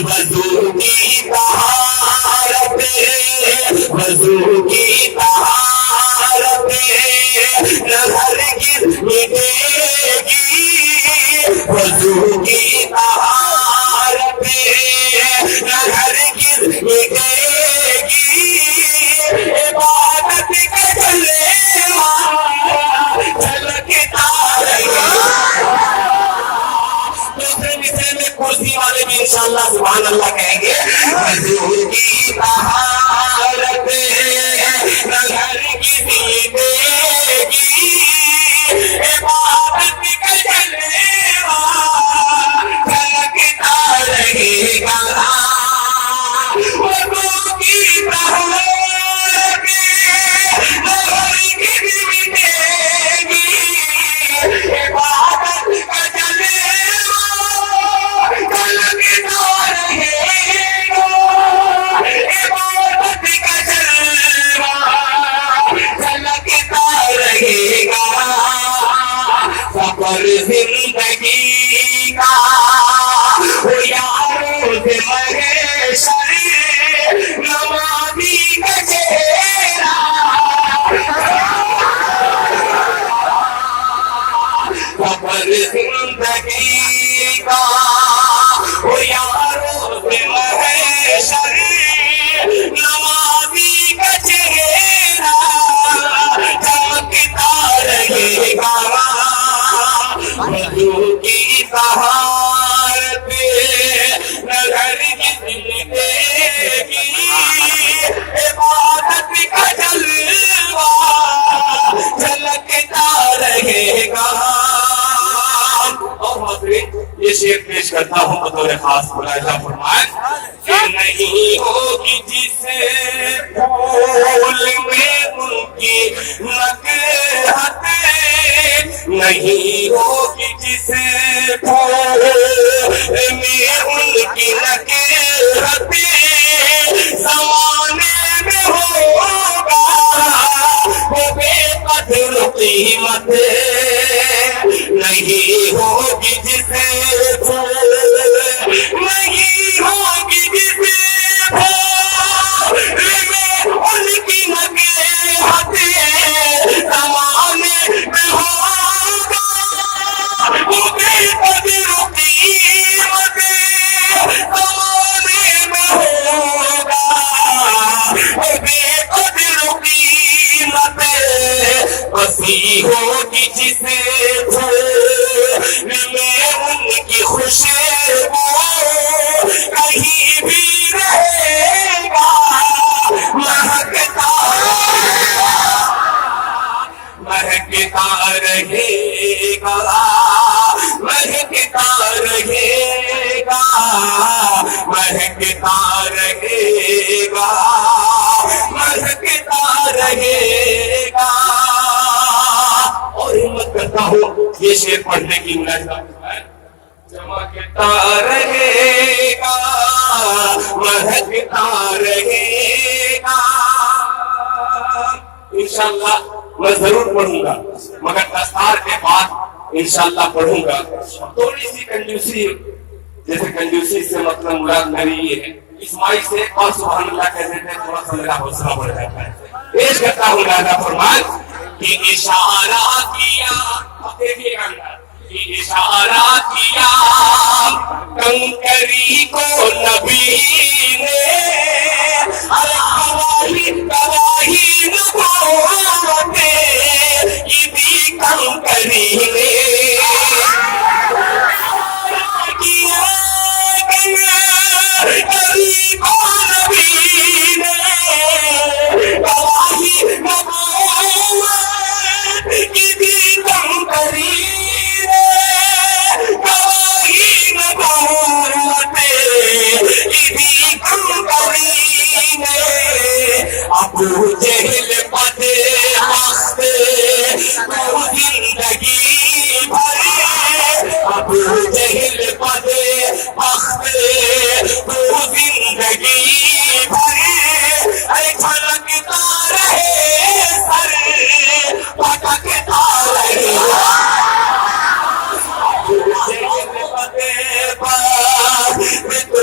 وضو کی طہارت وضو کی طہارت نہ ہرگز مٹے گی وضو کی طہارت نہ ہرگز مٹے گی عبادت کا جلوہ جھلکتا رہے دوسرے مصرے میں کرسی والے بھی انشاءاللہ سبحان اللہ کہیں گے وضو کی طہارت نہ ہرگز مٹے گی عبادت کا جلوہ جھلکتا رہے گا وضو کی طہارت نہ ہرگز مٹے گی عبادت کا جلوہ جھلکتا رہے گا عبادت کا جلوہ جھلکتا رہے گا سفر زندگی کا ہو یاروں سے محشر نمازی کا چہرہ سفر زندگی کا ہو یاروں سے محشر نمازی کا چہرہ چمکتا رہے گا وضو کی طہارت نہ ہرگز مٹے گی عبادت کا جلوہ جھلکتا رہے گا اور حاضرین یہ شعر پیش کرتا ہوں بطور خاص ملاحظہ فرمائیں کہ نہیں ہوگی جس پھول میں ان کی نکہت نہیں ہوگی جس پھول میں ان کی نکہت زمانے میں ہوگا وہ بے قدر قیمت نہیں ہوگی جس پھول نہیں ہوگی جس پھول میں ان کی نکہت زمانے میں ہوگا وہ بے قدر قیمت زمانے میں ہوگا وہ بے قدر قیمت وسیع ہوگی جس پھول میں ان کی خوشبو کہیں بھی رہے گا مہکتا رہے گا مہکتا رہے گا مہکتا رہے گا مہکتا رہے گا اور ہمت کرتا ہوں یہ شعر پڑھنے کی ملاحظہ چمکتا رہے گا مہکتا رہے گا انشاءاللہ میں ضرور پڑھوں گا مگر دستار کے بعد انشاءاللہ پڑھوں گا تھوڑی سی کنجوسی جیسے کنجوسی سے مطلب مراد میری یہ ہے اسماعیل سے اور سبحان اللہ کہہ دیتے ہیں تھوڑا سا میرا حوصلہ بڑھ جاتا ہے پیش کرتا ہوں راجہ فرمان کہ اشارہ کیا دیکھیے گا کہ اشارہ کیا کنکری کو نبی نے گواہی نبوت یہ بھی کنکری نے کیا کنکری کو نبی نے گواہی نبوت یہ بھی کنکری ابو جہل پتے وقت تو زندگی بھر ابو جہل پتے وقت تو زندگی بھر جھلکتا رہے سر پٹکتا رہے ابو جہل پتے وقت تو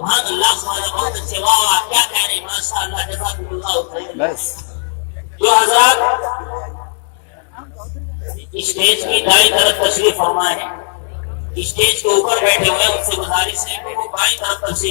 سبحان اللہ بہت اچھے، واہ کیا کہہ رہے ہیں، ماشاء اللہ جزاکم اللہ خیر۔ بس جو حضرات اسٹیج کی دائیں طرف تشریف فرما ہے، اسٹیج کے اوپر بیٹھے ہوئے ان سے گزارش ہے کہ وہ بائیں طرف تشریف